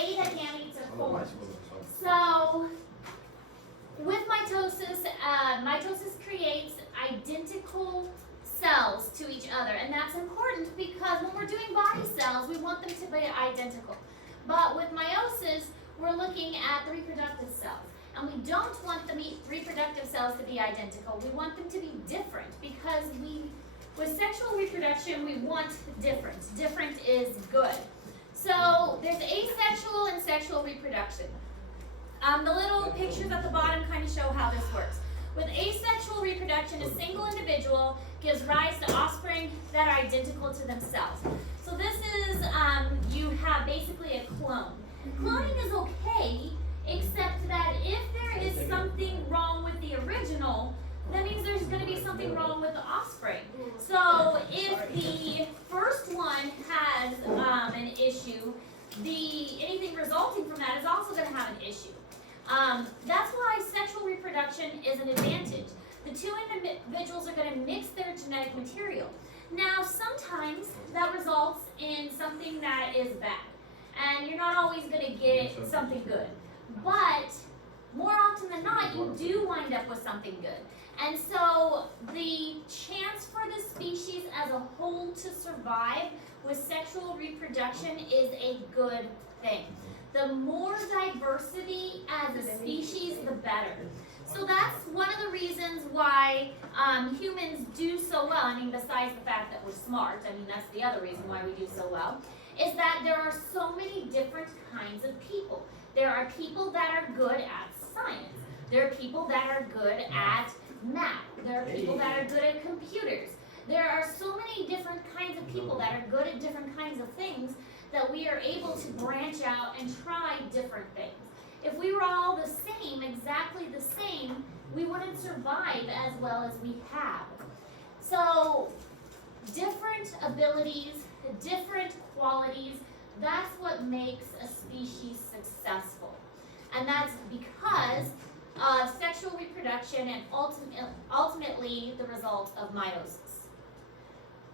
way that gametes are formed. So, with mitosis, mitosis creates identical cells to each other, and that's important because when we're doing body cells, we want them to be identical. But with meiosis, we're looking at the reproductive cells, and we don't want the reproductive cells to be identical. We want them to be different because with sexual reproduction, we want difference. Different is good. So there's asexual and sexual reproduction. The little pictures at the bottom kind of show how this works. With asexual reproduction, a single individual gives rise to offspring that are identical to themselves. So this is, you have basically a clone. Cloning is okay, except that if there is something wrong with the original, that means there's going to be something wrong with the offspring. So if the first one has an issue, anything resulting from that is also going to have an issue. That's why sexual reproduction is an advantage. The two individuals are going to mix their genetic material. Now, sometimes that results in something that is bad, and you're not always going to get something good. But more often than not, you do wind up with something good. And so the chance for the species as a whole to survive with sexual reproduction is a good thing. The more diversity as a species, the better. So that's one of the reasons why humans do so well. I mean, besides the fact that we're smart, I mean, that's the other reason why we do so well, is that there are so many different kinds of people. There are people that are good at science. There are people that are good at math. There are people that are good at computers. There are so many different kinds of people that are good at different kinds of things that we are able to branch out and try different things. If we were all the same, exactly the same, we wouldn't survive as well as we have. So, different abilities, different qualities, that's what makes a species successful. And that's because of sexual reproduction and ultimately the result of meiosis.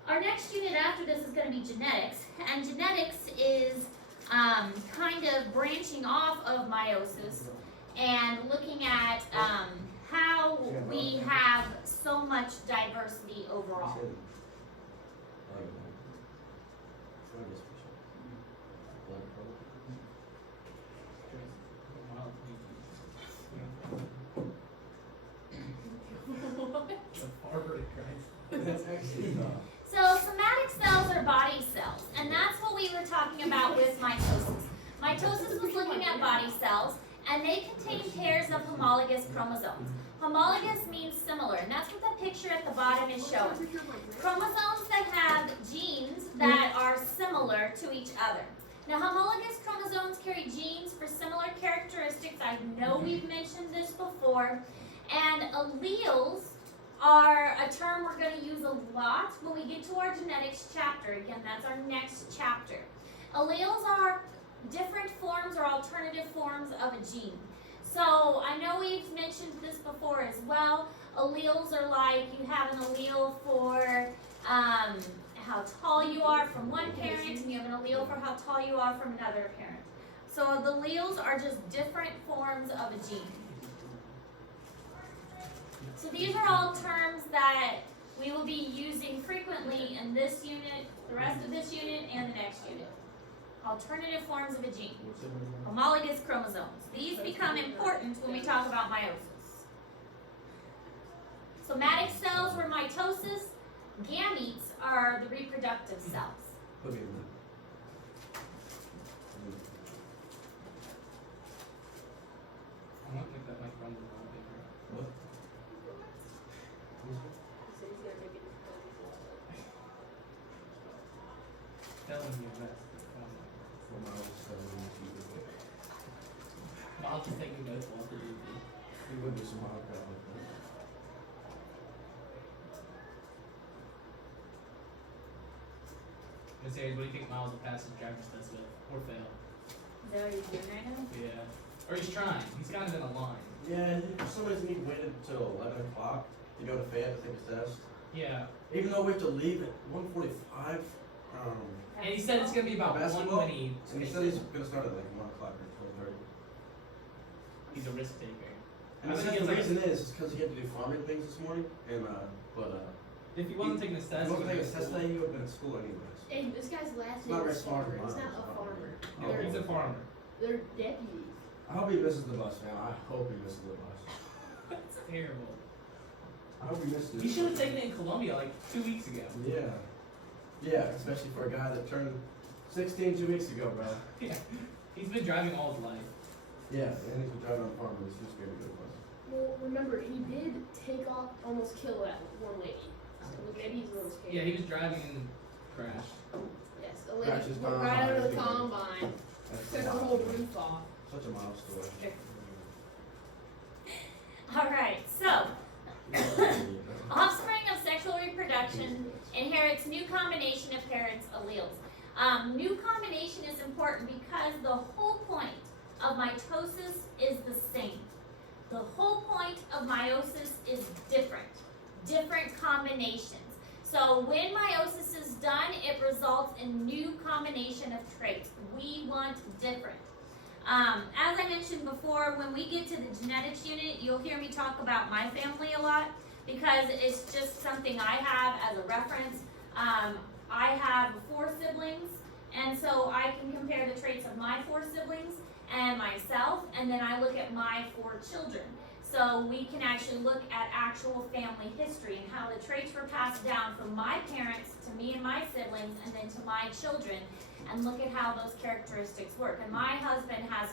Our next unit after this is going to be genetics, and genetics is kind of branching off of meiosis and looking at how we have so much diversity overall. So somatic cells are body cells, and that's what we were talking about with mitosis. Mitosis was looking at body cells, and they contain pairs of homologous chromosomes. Homologous means similar, and that's what the picture at the bottom is showing. Chromosomes that have genes that are similar to each other. Now, homologous chromosomes carry genes for similar characteristics. I know we've mentioned this before. And alleles are a term we're going to use a lot when we get to our genetics chapter. Again, that's our next chapter. Alleles are different forms or alternative forms of a gene. So I know we've mentioned this before as well. Alleles are like you have an allele for how tall you are from one parent, and you have an allele for how tall you are from another parent. So the alleles are just different forms of a gene. So these are all terms that we will be using frequently in this unit, the rest of this unit, and the next unit. Alternative forms of a gene. Homologous chromosomes. These become important when we talk about meiosis. Somatic cells were mitosis. Gametes are the reproductive cells. I don't think that might run the wrong paper. What? Telling you that. I'll just take you guys want to do this. You would do some hard crap like that. Miss Hayes, what do you think Miles will pass his driver's test with? Or fail? Is that what he's doing right now? Yeah. Or he's trying. He's kind of in a line. Yeah, for some reason he waited until 11 o'clock to go to Fayette to take his test. Yeah. Even though we have to leave at 1:45, And he said it's gonna be about Basketball? 1 when And he said he's gonna start at like 1 o'clock or 12:30. he's a risk taker. And I he think said he the has reason is because he had to do farming things this morning, and If he wasn't taking his he test, wasn't he taking would a test today, he would have been at school anyways. And this guy's last It's not name very is smart Farmer. of He's mine. not a farmer. Oh, He's a farmer. They're deputies. I hope he misses the bus, man. I hope he misses the bus. That's terrible. I hope he misses it. He should have taken it in Colombia like 2 weeks ago. Yeah. Yeah, especially for a guy that turned 16 2 weeks ago, bro. Yeah. He's been driving all his life. Yeah, and he's been driving on farm, but he's just getting a good bus. Well, remember, he did take off, almost kill that one lady. So maybe he's a little scared. Yeah, he was driving and crashed. Yes, the lady Crashes went combine, right under the yeah. combine, That's took a the mild whole story. roof off. Such a mild story. Alright, so offspring of sexual reproduction inherits new combination of parents' alleles. New combination is important because the whole point of mitosis is the same. The whole point of meiosis is different combinations. So when meiosis is done, it results in new combination of traits. We want different. As I mentioned before, when we get to the genetics unit, you'll hear me talk about my family a lot because it's just something I have as a reference. I have 4 siblings, and so I can compare the traits of my 4 siblings and myself, and then I look at my 4 children. So we can actually look at actual family history and how the traits were passed down from my parents to me and my siblings and then to my children, and look at how those characteristics work. And my husband has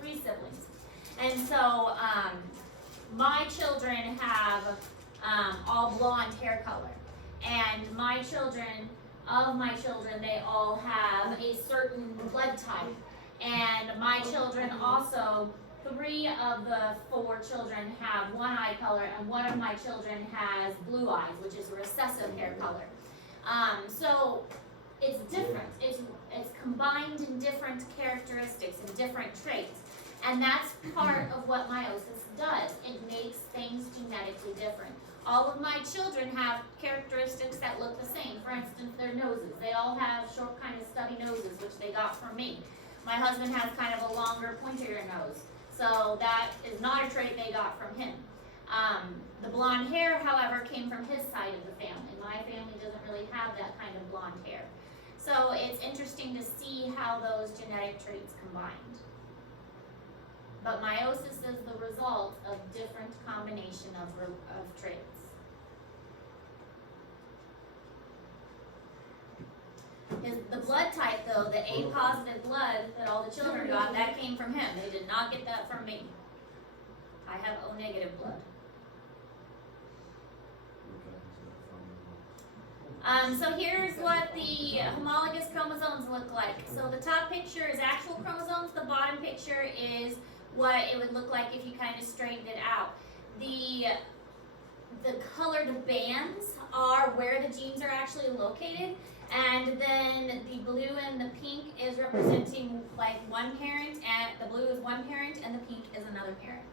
3 siblings. And so my children have all blonde hair color. And my children, they all have a certain blood type. And my children also, 3 of the 4 children have one eye color, and one of my children has blue eyes, which is a recessive hair color. So it's different. It's combined in different characteristics and different traits. And that's part of what meiosis does. It makes things genetically different. All of my children have characteristics that look the same. For instance, their noses. They all have short, kind of stubby noses, which they got from me. My husband has kind of a longer, pointier nose. So that is not a trait they got from him. The blonde hair, however, came from his side of the family. My family doesn't really have that kind of blonde hair. So it's interesting to see how those genetic traits combined. But meiosis is the result of different combination of traits. The blood type, though, the A positive blood that all the children got, that came from him. They did not get that from me. I have O negative blood. So here's what the homologous chromosomes look like. So the top picture is actual chromosomes. The bottom picture is what it would look like if you kind of straightened it out. The colored bands are where the genes are actually located, and then the blue and the pink is representing like one parent, and the blue is one parent, and the pink is another parent.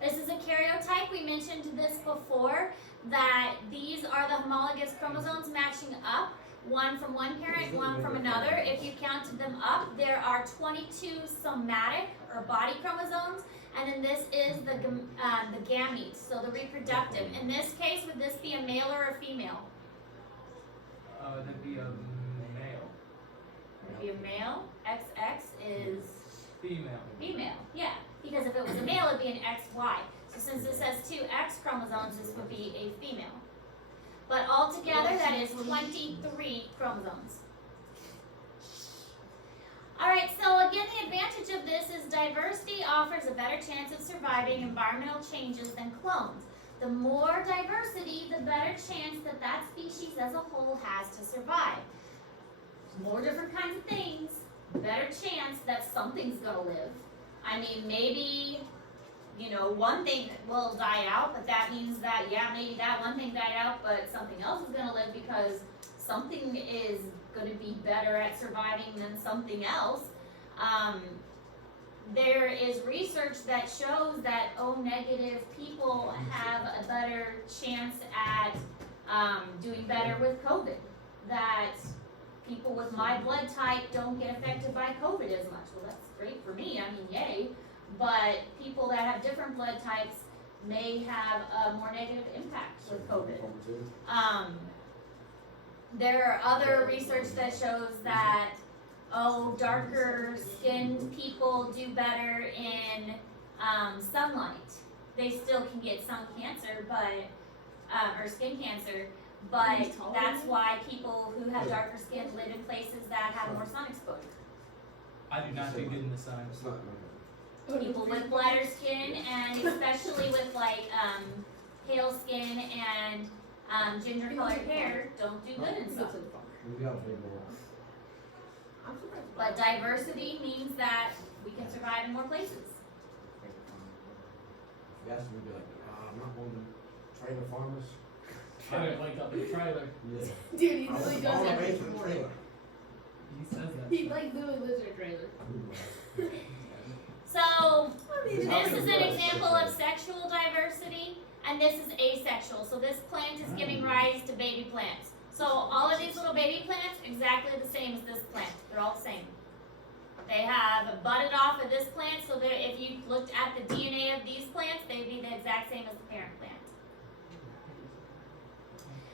This is a karyotype. We mentioned this before, that these are the homologous chromosomes matching up, one from one parent, one from another. If you counted them up, there are 22 somatic or body chromosomes, and then this is the gametes, so the reproductive. In this case, would this be a male or a female? That'd be a male. Would be a male. XX is Female. female, yeah. Because if it was a male, it'd be an XY. So since it says 2 X chromosomes, this would be a female. But altogether, that is 23 chromosomes. Alright, so again, the advantage of this is diversity offers a better chance of surviving environmental changes than clones. The more diversity, the better chance that that species as a whole has to survive. More different kinds of things, better chance that something's gonna live. I mean, maybe, one thing will die out, but that means that, yeah, maybe that one thing died out, but something else is gonna live because something is gonna be better at surviving than something else. There is research that shows that O negative people have a better chance at doing better with COVID. That people with my blood type don't get affected by COVID as much. Well, that's great for me, I mean, yay. But people that have different blood types may have a more negative impact with COVID. There are other research that shows that, darker skinned people do better in sunlight. They still can get sun cancer, or skin cancer, but that's why people who have darker skin live in places that have more sun exposure. I do not do good in the sun. It's not People with lighter skin, and especially with pale skin and ginger colored hair, don't do good in sun. we got a big one. But diversity means that we can survive in more places. Yes, we'd be like, I'm not one of the trailer farmers. I would wake up in a trailer. Yeah. Dude, he I was literally born does and every raised in a morning. trailer. He says that. He like literally lives in a trailer. So It's this not is gonna an grow, example it's of sexual diversity, and this is asexual. So this plant is giving rise to baby plants. So all of these little baby plants, exactly the same as this plant. They're all the same. They have budded off of this plant, so that if you looked at the DNA of these plants, they'd be the exact same as the parent plant.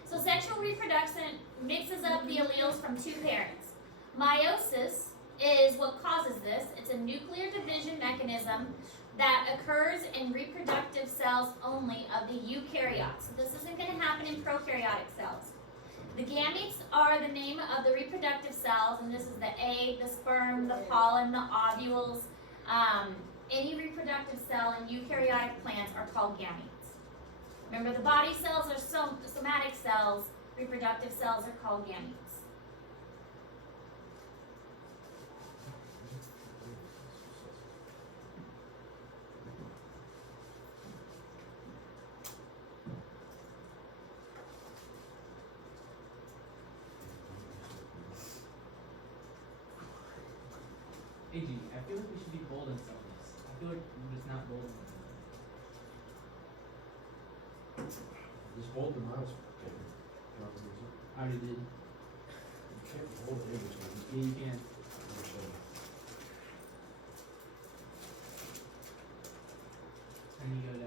So sexual reproduction mixes up the alleles from two parents. Meiosis is what causes this. It's a nuclear division mechanism that occurs in reproductive cells only of the eukaryotes. So this isn't going to happen in prokaryotic cells. The gametes are the name of the reproductive cells, and this is the egg, the sperm, the pollen, the ovules. Any reproductive cell in eukaryotic plants are called gametes. Remember, the body cells are somatic cells. Reproductive cells are called gametes. AG, I feel like we should be bold in some of this. I feel like we're just not bold in some of this. Just hold the mouse. I already did. You can't hold it in between. Yeah, you can. And you go to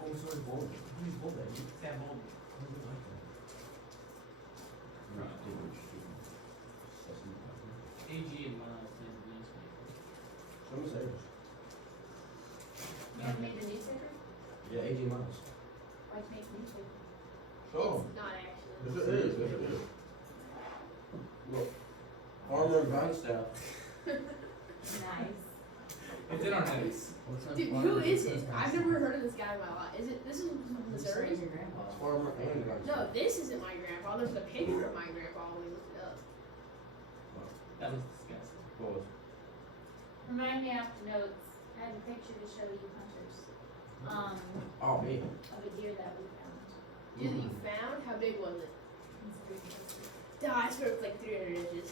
Oh, sorry, hold it. How do you hold that? You tab bold. don't do like that. AG and Miles did the newspaper. Show me Sarah's. You have made the newspaper? Yeah, 18 miles. Why'd you make the newspaper? Oh, It's not actually. yes it is, yes it is. Look, Farmer and Grindstaff. Nice. It's in our notes. Dude, who is it? I've never heard of this guy in my life. This is Missouri? It's Farmer and Grindstaff. No, this isn't my grandpa. There's a picture of my grandpa when we looked it up. That was disgusting. What was it? Remind me after notes. I have a picture to show you hunters. Oh, me. Of a deer that we found. Dude, that you found? How big was it? I swear it's like 300 inches.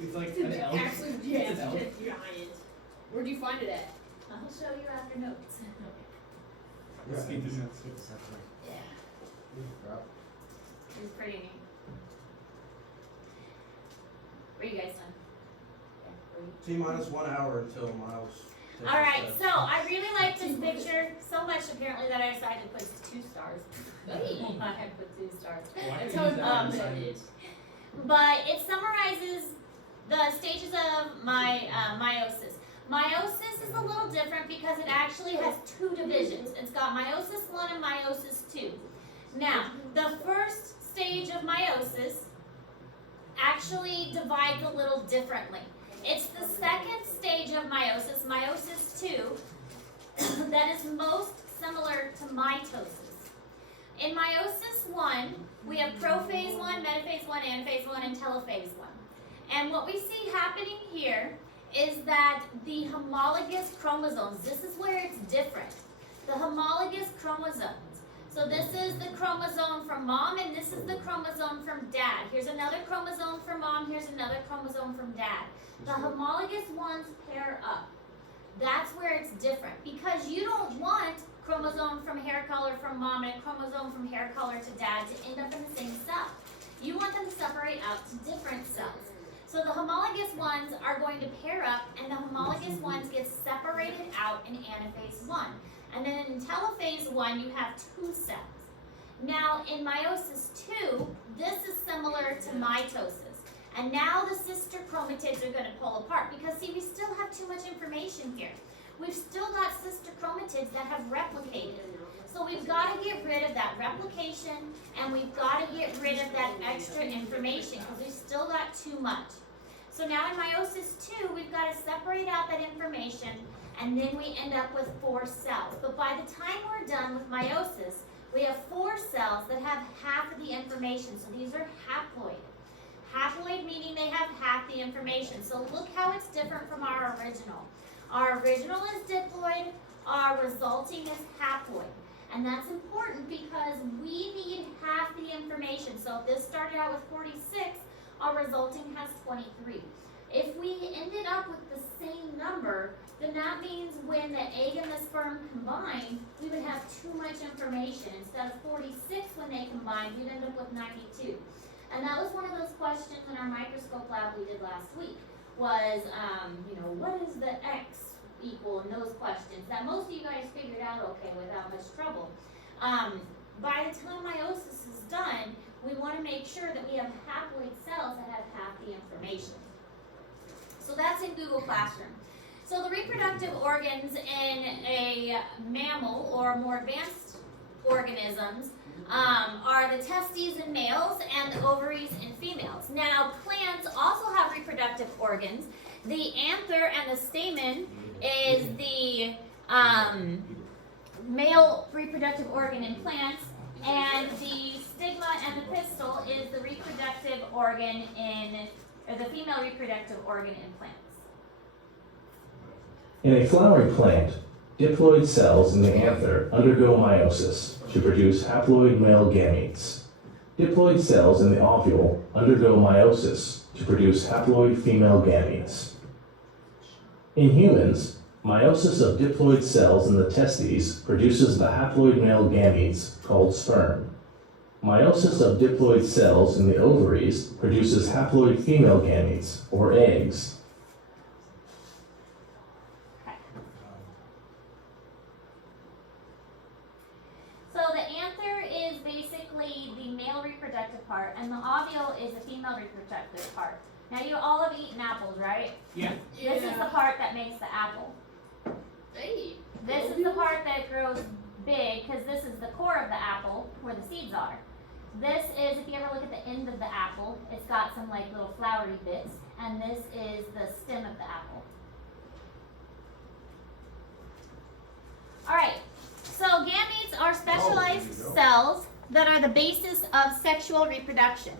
It's like Dude, an they're elf. absolute It's an elf. giant. Where'd you find it at? I'll show you after notes. Let's keep this notes. Yeah, Crap. it was pretty neat. What are you guys done? T minus 1 hour until Miles. takes All right, his so I really like this picture so much apparently that I decided to put 2 stars. I put 2 stars. Why That's do how you use that dumb on it the is. But it summarizes the stages of my meiosis. Meiosis is a little different because it actually has 2 divisions. It's got meiosis 1 and meiosis 2. Now, the first stage of meiosis actually divides a little differently. It's the second stage of meiosis, meiosis 2, that is most similar to mitosis. In meiosis 1, we have prophase 1, metaphase 1, anaphase 1, and telophase 1. And what we see happening here is that the homologous chromosomes, this is where it's different. The homologous chromosomes. So this is the chromosome from mom, and this is the chromosome from dad. Here's another chromosome from mom, here's another chromosome from dad. The homologous ones pair up. That's where it's different, because you don't want chromosome from hair color from mom and a chromosome from hair color to dad to end up in the same cell. You want them to separate out to different cells. So the homologous ones are going to pair up, and the homologous ones get separated out in anaphase 1. And then in telophase 1, you have 2 cells. Now in meiosis 2, this is similar to mitosis. And now the sister chromatids are going to pull apart because, see, we still have too much information here. We've still got sister chromatids that have replicated. So we've got to get rid of that replication, and we've got to get rid of that extra information because we've still got too much. So now in meiosis 2, we've got to separate out that information, and then we end up with 4 cells. But by the time we're done with meiosis, we have 4 cells that have half of the information. So these are haploid. Haploid meaning they have half the information. So look how it's different from our original. Our original is diploid, our resulting is haploid. And that's important because we need half the information. So if this started out with 46, our resulting has 23. If we ended up with the same number, then that means when the egg and the sperm combine, we would have too much information. Instead of 46 when they combined, we'd end up with 92. And that was one of those questions in our microscope lab we did last week, was, what is the X equal in those questions that most of you guys figured out okay without much trouble. By the time meiosis is done, we want to make sure that we have haploid cells that have half the information. So that's in Google Classroom. So the reproductive organs in a mammal or more advanced organisms are the testes in males and the ovaries in females. Now plants also have reproductive organs. The anther and the stamen is the male reproductive organ in plants, and the stigma and the pistil is the reproductive organ or the female reproductive organ in plants. In a flowering plant, diploid cells in the anther undergo meiosis to produce haploid male gametes. Diploid cells in the ovule undergo meiosis to produce haploid female gametes. In humans, meiosis of diploid cells in the testes produces the haploid male gametes called sperm. Meiosis of diploid cells in the ovaries produces haploid female gametes, or eggs. So the anther is basically the male reproductive part, and the ovule is the female reproductive part. Now you all have eaten apples, right? Yeah. This is the part that makes the apple. Hey. This is the part that grows big because this is the core of the apple where the seeds are. This is, if you ever look at the end of the apple, it's got some like little flowery bits, and this is the stem of the apple. Alright, so gametes are specialized cells that are the basis of sexual reproduction.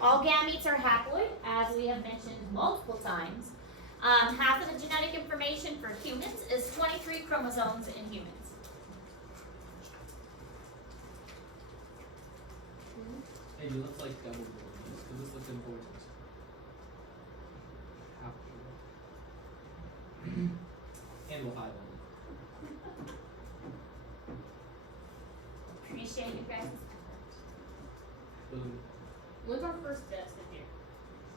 All gametes are haploid, as we have mentioned multiple times. Half of the genetic information for humans is 23 chromosomes in humans. Hey, you look like double because this looks important. And we'll highlight it. Appreciate you guys' effort. Boom. When's our first test in here?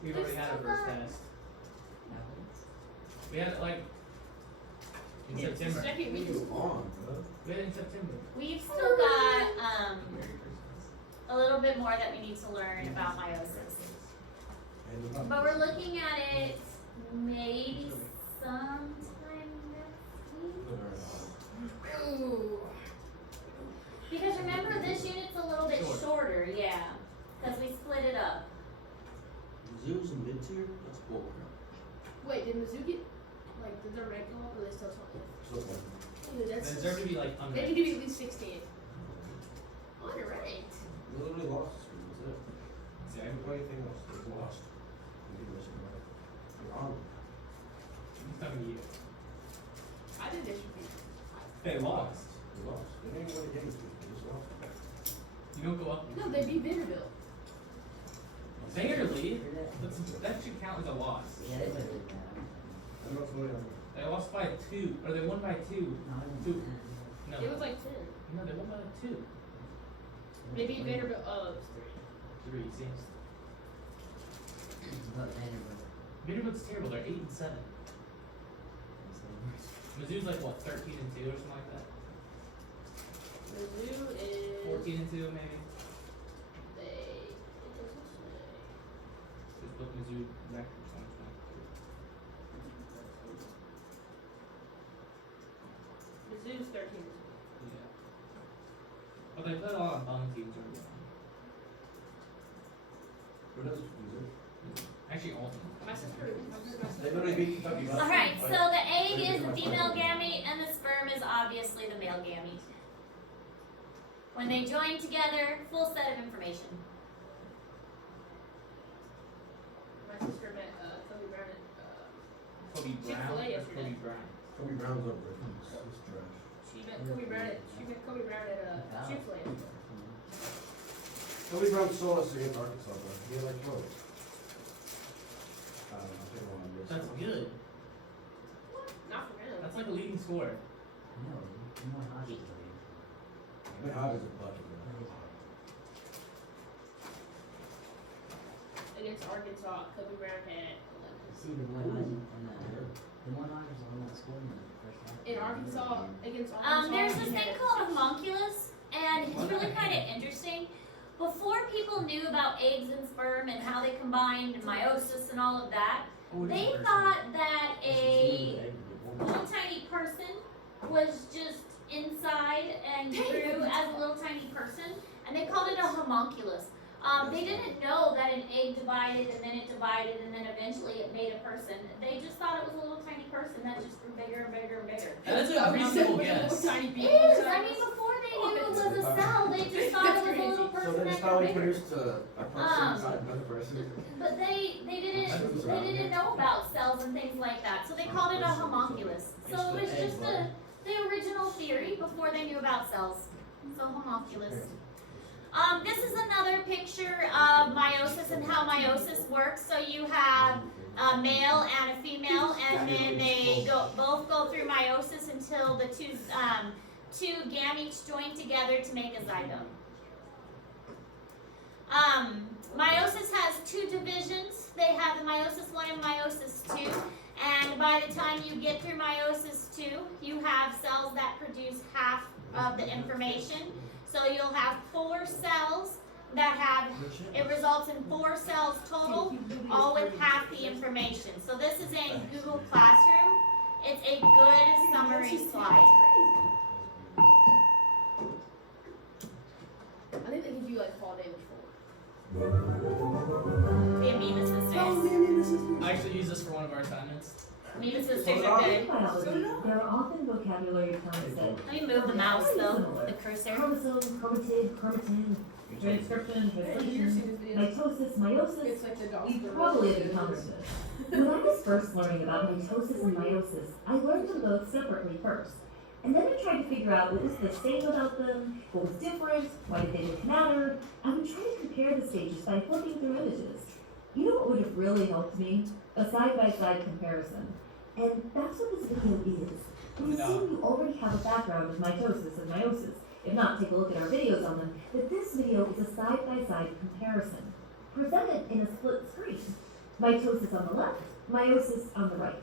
We've already had our first test. We had it like in September. Second week. We had it in September. We've still got Merry Christmas. a little bit more that we need to learn about meiosis. But we're looking at it maybe sometime next week. Ooh. Because remember, this unit's a little bit shorter, yeah. Because we split it up. Mizzou's in mid-tier? That's bullcrap. Wait, did Mizzou get, did their rank go up or are they still 20th? Okay. Dude, They that's deserve to be like under. they need to be at least 16th. Alright. We literally lost this week, that's it. See, I didn't play anything else, we lost. We didn't listen to it. You're on. I'm talking to you. I think they should be. They lost. We lost. They didn't even win a game this week, they just lost. You don't go up. No, they beat Vanderbilt. Barely. That should count as a loss. Yeah, they would have I'm not familiar with They lost by 2, or they won by 2. 2. No, No. It was like 10. No, they won by like 2. Maybe Vanderbilt. Oh, it was 3. 3, see? But Vanderbilt. Vanderbilt's terrible. They're 8 and 7. Mizzou's like what, 13 and 2 or something like that? Mizzou is. 14 and 2 maybe. It doesn't say. Just look Mizzou record 2023. Mizzou's 13. Yeah. But they played a lot of bum teams early on. Who does Missouri? Actually, all of them. My sister. They literally beat Kentucky. last Alright, week. so the egg is the female gamete and the sperm is obviously the male gamete. When they join together, full set of information. My sister met Kobe Brown at. Kobe Brown Chick-fil-A or yesterday. Kobe Bryant? Kobe Brown's over. It's trash. She met Kobe Brown at. Chick-fil-A. Kobe Brown sold us against Arkansas, bro. He had like 12. I don't know. I think one year. That's good. Not for him. That's like a leading scorer. No, more Hodges than I mean, how does it bucket, bro? Against Arkansas, Kobe Brown had 11. See the one Hodges and the one Hodges on that scored in the first half. In Arkansas, against Arkansas. There's he this thing had called a homunculus, and it's really kind of interesting. Before people knew about eggs and sperm and how they combined and meiosis and all of that, they thought that a little tiny person was just inside and grew as a little tiny person, and they called it a homunculus. They didn't know that an egg divided and then it divided and then eventually it made a person. They just thought it was a little tiny person that just grew bigger and bigger and bigger. That is a reasonable guess. Tiny It is. I mean, before they knew it was a cell, they just thought it was a little So person then that it's how grew we bigger. produced a person inside another person. But they didn't know about cells and things like that, so they called it a homunculus. So it was just the original theory before they knew about cells. So homunculus. This is another picture of meiosis and how meiosis works. So you have a male and a female, and then they both go through meiosis until the two gametes join together to make a zygote. Meiosis has 2 divisions. They have the meiosis 1 and meiosis 2. And by the time you get through meiosis 2, you have cells that produce half of the information. So you'll have 4 cells that have, it results in 4 cells total, all with half the information. So this is in Google Classroom. It's a good summary slide. I think they give you like fall damage for The amoeba sisters. I actually use this for one of our assignments. Amoeba sisters are good. In biology, there are often vocabulary terms that Let me move the mouse though, the cursor. chromosome, chromatid, chromatin, transcription, translation, mitosis, meiosis. It's like the dog. We probably have encountered this. When I was first learning about mitosis and meiosis, I learned them both separately first. And then I tried to figure out what was the same about them, what was different, why did they look matter. I would try to compare the stages by flipping through images. You know what would have really helped me? A side-by-side comparison. And that's what this video is. We assume you already have a background of mitosis and meiosis. If not, take a look at our videos on them. But this video is a side-by-side comparison, presented in a split screen. Mitosis on the left, meiosis on the right.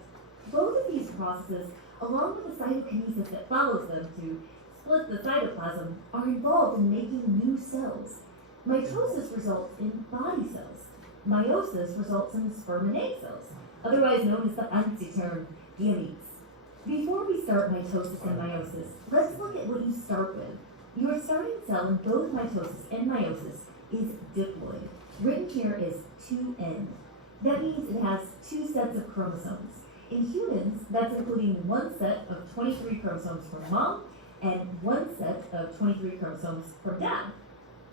Both of these processes, along with the cytokinesis that follows them to split the cytoplasm, are involved in making new cells. Mitosis results in body cells. Meiosis results in sperm and egg cells, otherwise known as the fancy term gametes. Before we start mitosis and meiosis, let's look at what you start with. Your starting cell in both mitosis and meiosis is diploid. Written here is 2N. That means it has 2 sets of chromosomes. In humans, that's including 1 set of 23 chromosomes from mom and 1 set of 23 chromosomes from dad.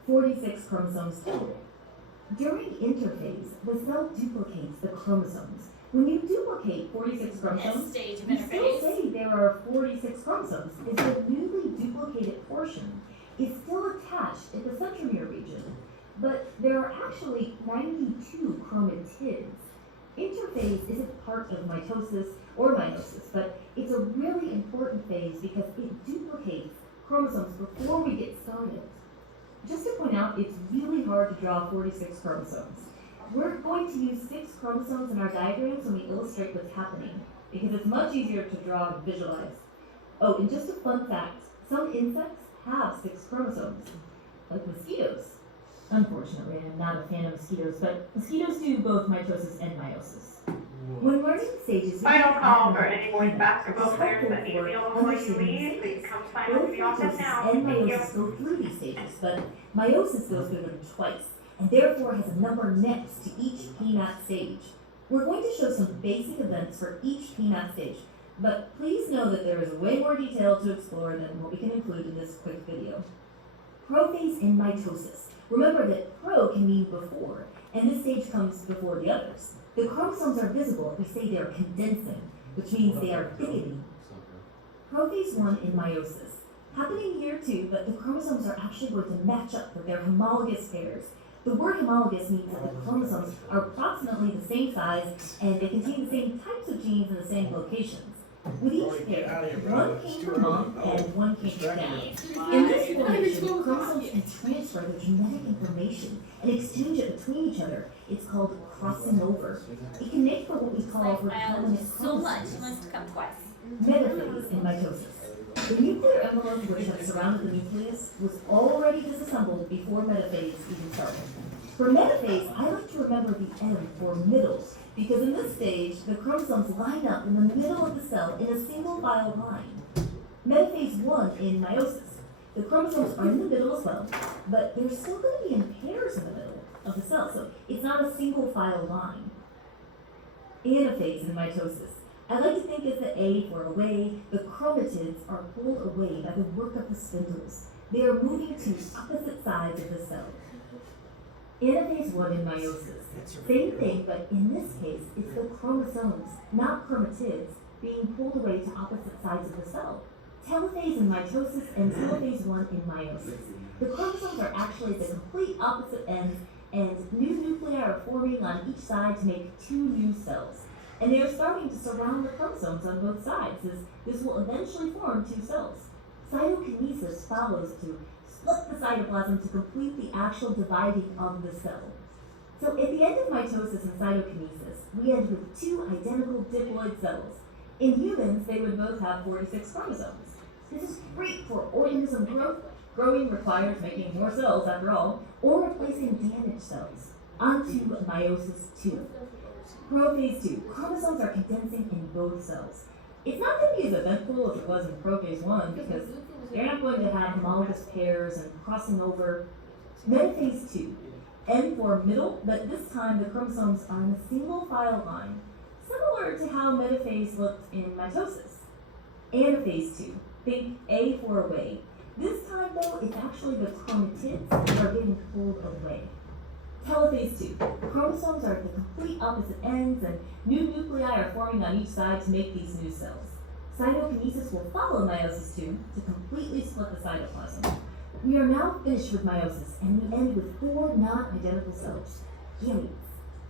46 chromosomes total. During interphase, the cell duplicates the chromosomes. When you duplicate 46 S chromosomes, stage of you still interphase. say there are 46 chromosomes, is the newly duplicated portion is still attached at the centromere region, but there are actually 92 chromatids. Interphase isn't part of mitosis or meiosis, but it's a really important phase because it duplicates chromosomes before we get started. Just to point out, it's really hard to draw 46 chromosomes. We're going to use 6 chromosomes in our diagrams when we illustrate what's happening, because it's much easier to draw and visualize. Oh, and just a fun fact, some insects have 6 chromosomes, like mosquitoes. Unfortunately, I'm not a fan of mosquitoes, but mosquitoes do both mitosis and meiosis. When learning stages, Final call for any boys basketball players that need to be on before you leave. Please come sign up both for the office now. mitosis and Thank you. meiosis go through these stages, but meiosis goes through them twice, and therefore has a number next to each PMAT stage. We're going to show some basic events for each PMAT stage, but please know that there is way more detail to explore than what we can include in this quick video. Prophase and mitosis. Remember that pro can mean before, and this stage comes before the others. The chromosomes are visible if we say they are condensing, which means they are thickening. Prophase 1 in meiosis. Happening here too, but the chromosomes are actually going to match up with their homologous pairs. The word homologous means that the chromosomes are approximately the same size and they contain the same types of genes in the same locations. With each pair, one came from mom and one came from dad. In this formation, chromosomes can transfer their genetic information and exchange it between each other. It's called crossing over. It can make for what we call Like biology recombinant so much, chromosomes. it must come twice. Metaphase in mitosis. The nuclear envelope which had surrounded the nucleus was already disassembled before metaphase even started. For metaphase, I like to remember the M for middle, because in this stage, the chromosomes line up in the middle of the cell in a single file line. Metaphase 1 in meiosis. The chromosomes are in the middle as well, but they're still going to be in pairs in the middle of the cell, so it's not a single file line. Anaphase in mitosis. I like to think of the A for away. The chromatids are pulled away by the work of the spindles. They are moving to opposite sides of the cell. Anaphase 1 in meiosis. Same thing, but in this case, it's the chromosomes, not chromatids, being pulled away to opposite sides of the cell. Telophase in mitosis and telophase 1 in meiosis. The chromosomes are actually at the complete opposite ends, and new nuclei are forming on each side to make 2 new cells. And they are starting to surround the chromosomes on both sides, as this will eventually form 2 cells. Cytokinesis follows to split the cytoplasm to complete the actual dividing of the cell. So at the end of mitosis and cytokinesis, we end with 2 identical diploid cells. In humans, they would both have 46 chromosomes. This is great for organism growth. Growing requires making more cells, after all, or replacing damaged cells. On to meiosis 2. Prophase 2. Chromosomes are condensing in both cells. It's not going to be as eventful as it was in prophase 1 because they're not going to have homologous pairs and crossing over. Metaphase 2. M for middle, but this time the chromosomes are in a single file line, similar to how metaphase looked in mitosis. Anaphase 2. Think A for away. This time though, it's actually the chromatids that are getting pulled away. Telophase 2. Chromosomes are at the complete opposite ends and new nuclei are forming on each side to make these new cells. Cytokinesis will follow meiosis 2 to completely split the cytoplasm. We are now finished with meiosis and we end with 4 non-identical cells. Gametes.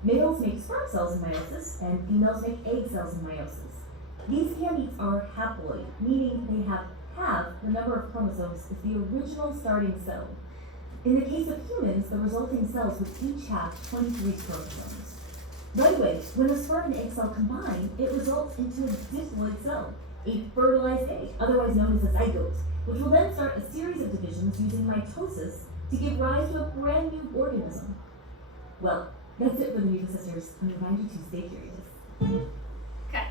Males make sperm cells in meiosis and females make egg cells in meiosis. These gametes are haploid, meaning they have half the number of chromosomes as the original starting cell. In the case of humans, the resulting cells would each have 23 chromosomes. By the way, when a sperm and egg cell combine, it results into a diploid cell, a fertilized egg, otherwise known as a zygote, which will then start a series of divisions using mitosis to give rise to a brand new organism. Well, that's it for the Mutant Sisters. I remind you to stay curious. Okay.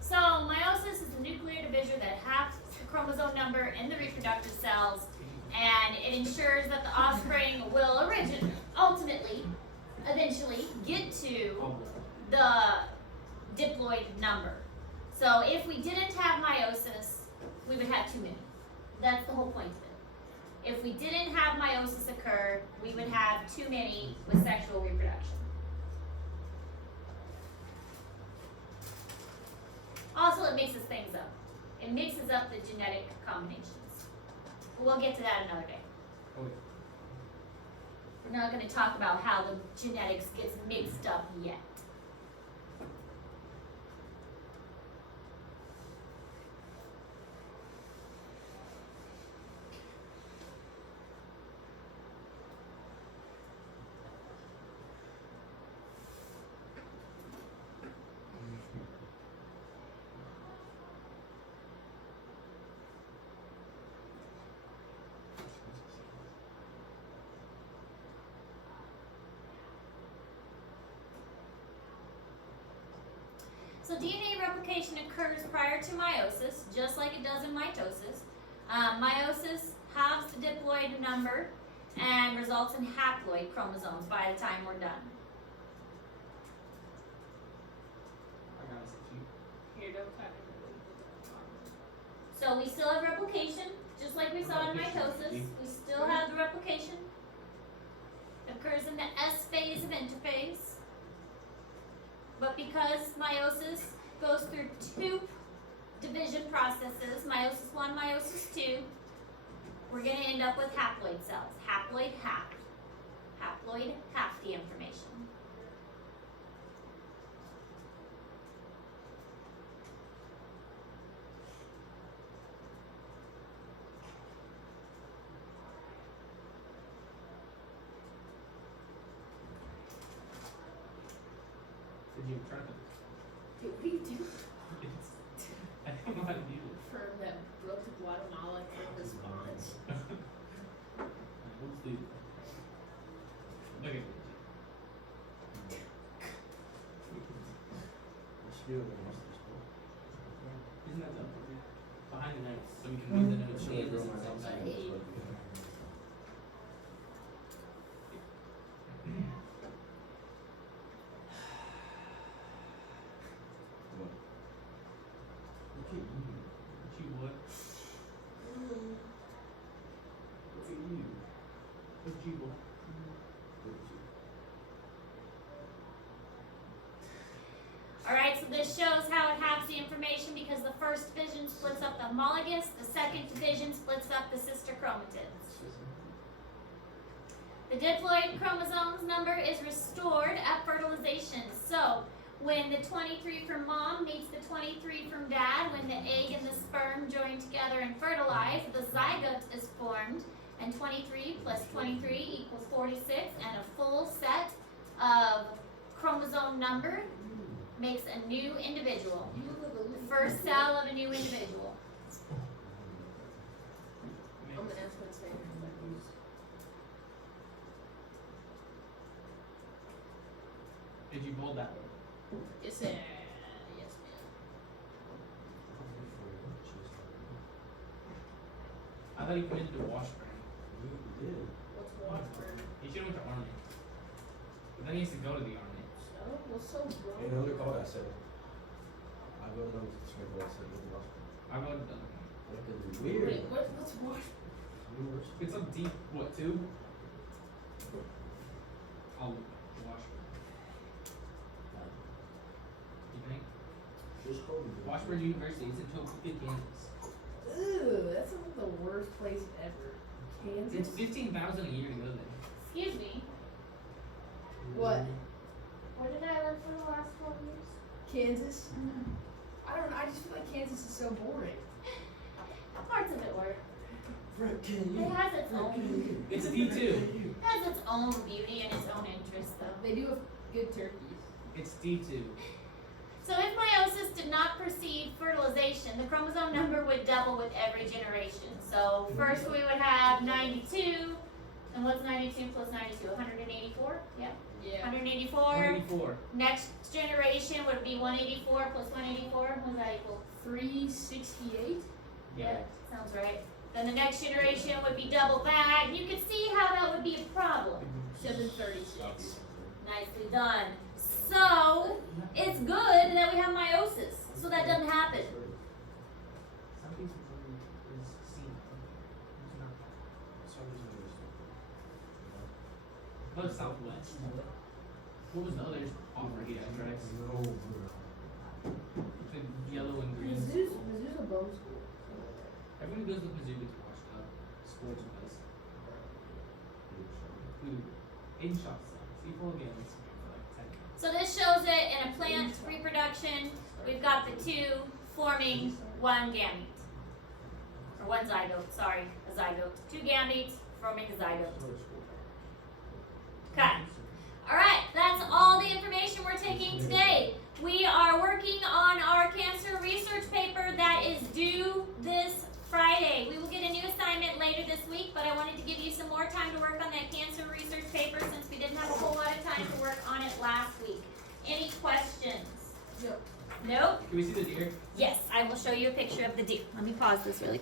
So meiosis is a nuclear division that halves the chromosome number in the reproductive cells, and it ensures that the offspring will eventually get to the diploid number. So if we didn't have meiosis, we would have too many. That's the whole point of it. If we didn't have meiosis occur, we would have too many with sexual reproduction. Also, it mixes things up. It mixes up the genetic combinations. We'll get to that another day. Okay. We're not going to talk about how the genetics gets mixed up yet. So DNA replication occurs prior to meiosis, just like it does in mitosis. Meiosis halves the diploid number and results in haploid chromosomes by the time we're done. I gotta say, Here, don't cut it. So we still have replication, just like we saw in mitosis. We still have the replication. Occurs in the S phase of interphase. But because meiosis goes through two division processes, meiosis 1, meiosis 2, we're going to end up with haploid cells. Haploid half. Haploid half the information. did you try to? Dude, what do you do I don't know how to do it. for that broke Guatemala response? Let's do it. Look at it. Isn't that the behind the notes so we can read the notes and the same time? Look at you, what? Look at you. Look at you, what? Alright, so this shows how it halves the information because the first division splits up the homologous, the second division splits up the sister chromatids. The diploid chromosomes number is restored at fertilization. So, when the 23 from mom meets the 23 from dad, when the egg and the sperm join together and fertilize, the zygote is formed, and 23 plus 23 equals 46, and a full set of chromosome number makes a new individual. The first cell of a new individual. I'm gonna ask what's saying. Did you bold that one? Yes, sir. Yes, ma'am. I thought you went into Washburn. What's Washburn? He should have went to Army. But then he used to go to the Army. No, what's so wrong? You know, they're called that said. I will know to describe what I said with the gospel. I go to What is Wait, weird? what's Washburn? it's a deep, what, tube? I'll Washburn. You think? Just call me. Washburn University is in Topeka, Kansas. Ew, that sounds like the worst place ever. It's Kansas? 15,000 a year to live in. Excuse me. What? Where did I live for the last 12 years? Kansas? I don't know, I just feel like Kansas is so boring. Parts of it were. Frick, can It has its own. It's D2. It has its own beauty and its own interest, though. They do have good turkeys. It's D2. So if meiosis did not precede fertilization, the chromosome number would double with every generation. So first we would have 92, and what's 92 plus 92? 184? Yeah. Yeah. 184. 184. Next generation would be 184 plus 184. What does that equal? 368? Yeah, sounds right. Then the next generation would be double back. You could see how that would be a problem. 736. Nicely done. So, it's good that we have meiosis, so that doesn't happen. Something is seen. It's not. Go to Southwest. What was the other offer he had, right? The yellow and green. Mizzou's a bone school. Everyone goes to Mizzou to watch sports place. Food. In shops. See full games for like 10 minutes. So this shows it in a plant reproduction. We've got the two forming one gamete. Or one zygote, sorry, a zygote. Two gametes forming a zygote. Okay. Alright, that's all the information we're taking today. We are working on our cancer research paper that is due this Friday. We will get a new assignment later this week, but I wanted to give you some more time to work on that cancer research paper since we didn't have a whole lot of time to work on it last week. Any questions? Yep. Nope. Can we see the deer? Yes, I will show you a picture of the deer. Let me pause this really quick.